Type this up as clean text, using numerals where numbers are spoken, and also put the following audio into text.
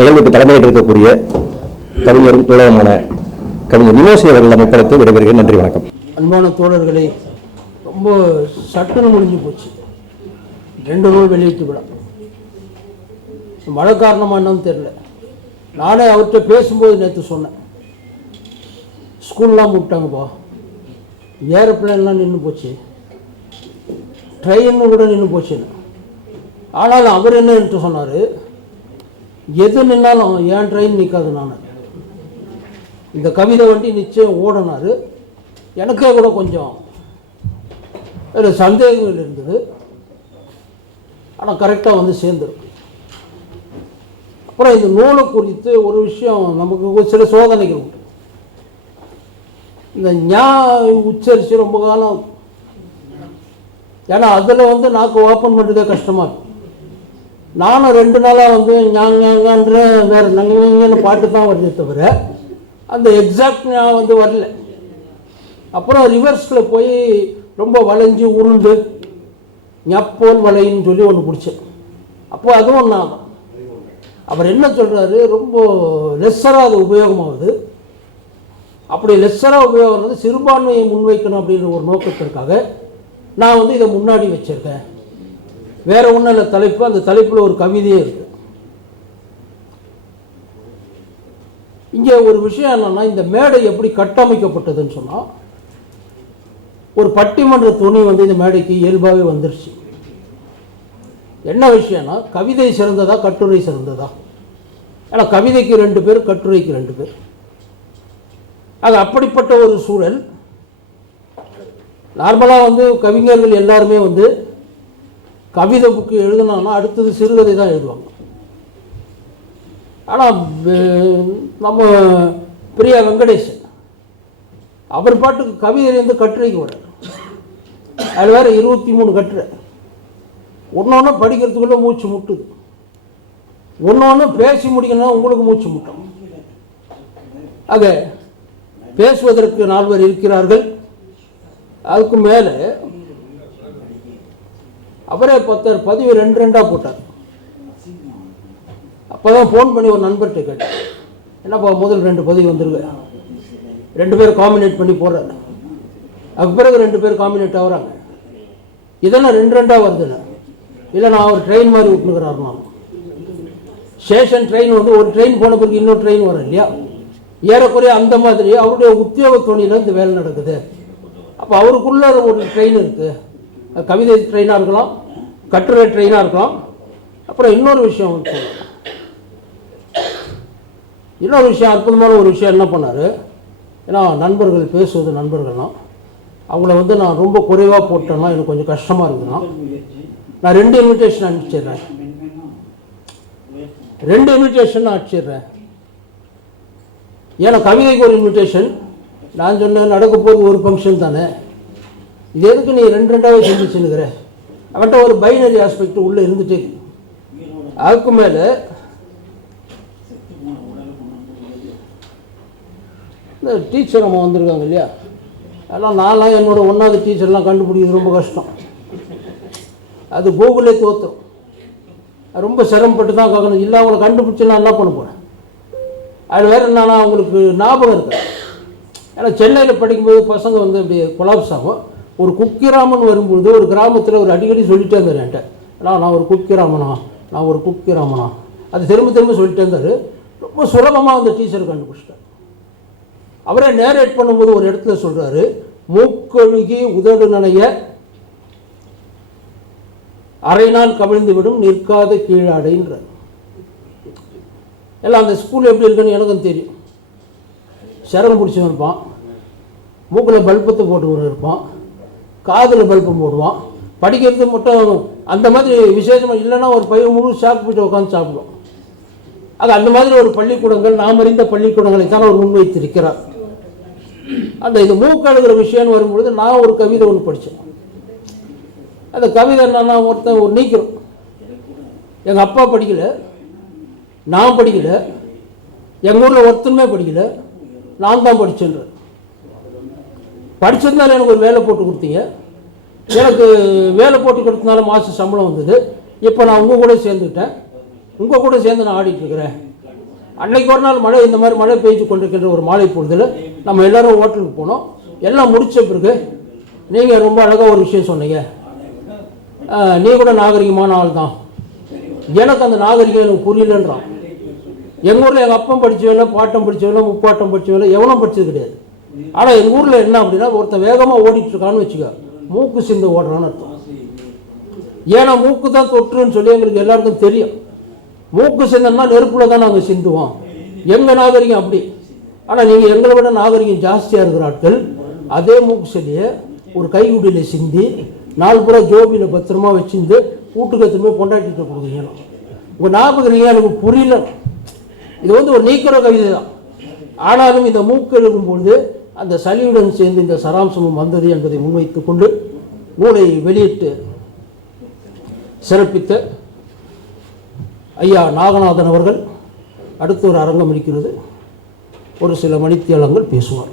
நிகழ்வுக்கு தலைமையில் இருக்கக்கூடிய கவிஞரும் தோழருமான கவிஞர் நிமோசி அவர்கள் அமைப்பதற்கு விடைபெறுகிறேன். நன்றி, வணக்கம். அன்பான தோழர்களே, ரொம்ப சட்டுன்னு முடிஞ்சு போச்சு. 2 நூல் வெளியிட்டு விட மழை காரணமாக என்னன்னு தெரியல. நானே அவர்கிட்ட பேசும்போது நேற்று சொன்னேன், ஸ்கூல்லாம் விட்டாங்கப்பா, ஏரோப்ளேன்லாம் நின்று போச்சு, ட்ரெயின்னு கூட நின்று போச்சுன்னு. ஆனாலும் அவர் என்ன சொன்னார், எது நின்னாலும் ஏன் ட்ரெயின் நிற்காது, நான் இந்த கவிதை வண்டி நிச்சயம் ஓடினார். எனக்கே கூட கொஞ்சம் சந்தேகங்கள் இருந்தது. ஆனால் கரெக்டாக வந்து சேர்ந்துருக்கு. அப்புறம் இந்த நூலை குறித்து ஒரு விஷயம், நமக்கு சில சோதனைகள் உண்டு. இந்த ஞா உச்சரித்து ரொம்ப காலம், ஏன்னா அதில் வந்து நாக்கு ஓப்பன் பண்ணுறதே கஷ்டமாக இருக்கும். நானும் 2 நாளாக வந்து ஞாங்கன்ற வேறு நங்கன்னு பாட்டு தான் வருதே தவிர அந்த எக்ஸாக்ட் ஞாபகம் வந்து வரல. அப்புறம் ரிவர்ஸில் போய் ரொம்ப வளைஞ்சி உருண்டு ஞப்போல் வலைன்னு சொல்லி ஒன்று பிடிச்சேன். அப்போ அதுவும் நான் அவர் என்ன சொல்கிறாரு, ரொம்ப லெஸ்ஸராக அது உபயோகமாகுது. அப்படி லெஸ்ஸராக உபயோகம் சிறுபான்மையை முன்வைக்கணும் அப்படின்ற ஒரு நோக்கத்திற்காக நான் வந்து இதை முன்னாடி வச்சுருக்கேன். வேறு ஒன்றும் இல்லை தலைப்பு, அந்த தலைப்பில் ஒரு கவிதையே இருக்குது. இங்கே ஒரு விஷயம் என்னென்னா, இந்த மேடை எப்படி கட்டமைக்கப்பட்டதுன்னு சொன்னால், ஒரு பட்டிமன்ற துணி வந்து இந்த மேடைக்கு இயல்பாகவே வந்துருச்சு. என்ன விஷயம்னா, கவிதை சிறந்ததா கட்டுரை சிறந்ததா? ஏன்னா கவிதைக்கு 2 பேர், கட்டுரைக்கு 2 பேர். அது அப்படிப்பட்ட ஒரு சூழல். நார்மலாக வந்து கவிஞர்கள் எல்லாருமே வந்து கவிதை புக்கு எழுதினாங்கன்னா அடுத்தது சிறுகதை தான் எழுதுவாங்க. ஆனால் நம்ம பிரியா வெங்கடேசன் அவர் பாட்டுக்கு கவிதையிலேருந்து கட்டுரைக்கு வர்றார். அது வேறு 23 கட்டுரை. ஒன்று படிக்கிறதுக்குள்ளே மூச்சு முட்டுது, ஒன்று பேசி முடிக்கணும்னா உங்களுக்கு மூச்சு முட்டும். ஆக பேசுவதற்கு 4 பேர் இருக்கிறார்கள். அதுக்கு மேலே அவரே பதிவு 2 போட்டார். அப்போ தான் ஃபோன் பண்ணி ஒரு நண்பர்கிட்ட கேட்டேன், என்னப்பா முதல் 2 பதிவு வந்துருக்கு, 2 பேர் காம்பினேட் பண்ணி போடுறாரு. அதுக்கு பிறகு 2 பேர் காம்பினேட் ஆகுறாங்க. இதெல்லாம் 2 வருதுண்ணே. இல்லை நான் ஒரு ட்ரெயின் மாதிரி விட்டுனுக்கிறாருனா, ஸ்டேஷன் ட்ரெயின் வந்து ஒரு ட்ரெயின் போன பிறகு இன்னொரு ட்ரெயின் வரும் இல்லையா, ஏறக்குறைய அந்த மாதிரி அவருடைய உத்தியோக துணியில் இந்த வேலை நடக்குது. அப்போ அவருக்குள்ள ஒரு ட்ரெயின் இருக்குது. கவிதை ட்ரெயினாக இருக்கலாம், கட்டுரை ட்ரெயினாக இருக்கலாம். அப்புறம் இன்னொரு விஷயம் அற்புதமான ஒரு விஷயம் என்ன பண்ணார், ஏன்னா நண்பர்கள் பேசுவது நண்பர்கள்லாம், அவங்கள வந்து நான் ரொம்ப குறைவாக போட்டேன்னா எனக்கு கொஞ்சம் கஷ்டமாக இருக்குதுன்னா, நான் 2 இன்விடேஷன் அனுப்பிச்சிடுறேன். 2 இன்விடேஷன் அனுப்பிச்சிடுறேன். ஏன்னா கவிதைக்கு ஒரு இன்விடேஷன், நான் சொன்னேன் நடக்க போது ஒரு ஃபங்க்ஷன் தானே, இது எதுக்கு நீ 2 செஞ்சுச்சுன்னுக்கிற? அவன்கிட்ட ஒரு பைனரி ஆஸ்பெக்ட் உள்ளே இருந்துட்டு. அதுக்கு மேலே இந்த டீச்சர் அம்மா வந்திருக்காங்க இல்லையா, அதெல்லாம் நான்லாம் என்னோடய 1வது டீச்சர்லாம் கண்டுபிடிக்கிறது ரொம்ப கஷ்டம். அது கூகுளே தோற்றும். ரொம்ப சிரமப்பட்டு தான் கேட்கணும். இல்லை அவங்கள கண்டுபிடிச்சி நான் என்ன பண்ண போகிறேன்? அது வேறு என்னன்னா அவங்களுக்கு ஞாபகம் இருக்கு. ஏன்னா சென்னையில் படிக்கும்போது பசங்க வந்து அப்படி கொலாப்ஸ் ஆகும். ஒரு குக்கிராமன் வரும்பொழுது ஒரு கிராமத்தில் ஒரு அடிக்கடி சொல்லிட்டே இருந்தார் என்கிட்ட, நான் ஒரு குக்கிராமனா, அது திரும்ப சொல்லிட்டே இருந்தார். ரொம்ப சுலபமாக அந்த டீச்சர் கண்டுபிடிச்சிட்டார். அவரே நேரேட் பண்ணும்போது ஒரு இடத்துல சொல்கிறாரு, மூக்கொழுகி உதடு நனைய அரை நாள் கவிழ்ந்து விடும் நிற்காத கீழாடைன்றார். எல்லாம் அந்த ஸ்கூல் எப்படி இருக்குன்னு எனக்கும் தெரியும். சிரமம் பிடிச்சவன் இருப்பான், மூக்கில் பல்பத்தை போட்டு இருப்பான், காதில் பல்பம் போடுவான், படிக்கிறது மட்டும் அந்த மாதிரி விசேஷமாக இல்லைன்னா ஒரு பையன் முழு ஷாக் போய்ட்டு உட்காந்து சாப்பிடுவோம். அது அந்த மாதிரி ஒரு பள்ளிக்கூடங்கள், நாம் அறிந்த பள்ளிக்கூடங்களை தான் அவர் முன்வைத்திருக்கிறார். அந்த இது மூக்கழுகிற விஷயம்னு வரும்பொழுது நான் ஒரு கவிதை ஒன்று படித்தேன். அந்த கவிதை என்னன்னா, ஒருத்தன் ஒரு நீக்கிறோம், எங்கள் அப்பா படிக்கலை, நான் படிக்கலை, எங்கள் ஊரில் ஒருத்தனுமே படிக்கலை, நான் தான் படித்தேன்ற. படித்ததுனால எனக்கு ஒரு வேலை போட்டு கொடுத்தீங்க, எனக்கு வேலை போட்டு கொடுத்தனால மாத சம்பளம் வந்தது. இப்போ நான் உங்கள் கூட சேர்ந்துக்கிட்டேன், உங்கள் கூட சேர்ந்து நான் ஆடிட்டுருக்கிறேன். அன்னைக்கு ஒரு நாள் மழை, இந்த மாதிரி மழை பெய்து கொண்டிருக்கின்ற ஒரு மாலை பொழுதில் நம்ம எல்லாரும் ஹோட்டலுக்கு போனோம். எல்லாம் முடித்த பிறகு நீங்கள் ரொம்ப அழகாக ஒரு விஷயம் சொன்னீங்க, நீ கூட நாகரிகமான ஆள் தான், எனக்கு அந்த நாகரிகம் எனக்கு புரியலன்றான். எங்கள் ஊரில் எங்கள் அப்பம் படித்தவங்கள, பாட்டம் படித்தவங்கள, முப்பாட்டம் படித்தவங்கள எவனும் படித்தது கிடையாது. ஆனால் எங்கள் ஊரில் என்ன அப்படின்னா, ஒருத்தன் வேகமாக ஓடிட்டு இருக்கான்னு வச்சுக்க, மூக்கு சிந்து ஓடுறான்னு அர்த்தம். ஏன்னா மூக்கு தான் தொற்றுன்னு சொல்லி எங்களுக்கு எல்லாருக்கும் தெரியும். மூக்கு சிந்தன்னா நெருப்பில் தான் நாங்கள் சிந்துவோம். எங்கள் நாகரிகம் அப்படி. ஆனால் நீங்கள் எங்களை விட நாகரிகம் ஜாஸ்தியாக இருக்கிற ஆட்கள் அதே மூக்கு செடியை ஒரு கைகுடியில் சிந்தி 4 புறம் ஜோபியில் பத்திரமா வச்சுருந்து வீட்டுக்கு திரும்ப கொண்டாட்டிட்டு கொடுக்குறீங்க. உங்கள் ஞாபகம் எனக்கு புரியல. இது வந்து ஒரு நீக்கிற கவிதை தான். ஆனாலும் இந்த மூக்கு எழுகும்பொழுது அந்த சளியுடன் சேர்ந்து இந்த சராம்சமும் வந்தது என்பதை முன்வைத்து கொண்டு நூலை வெளியிட்டு சிறப்பித்த ஐயா நாகநாதன் அவர்கள் அடுத்த ஒரு அரங்கம் இருக்கிறது, ஒரு சில மணித்தியாலங்கள் பேசுவார்.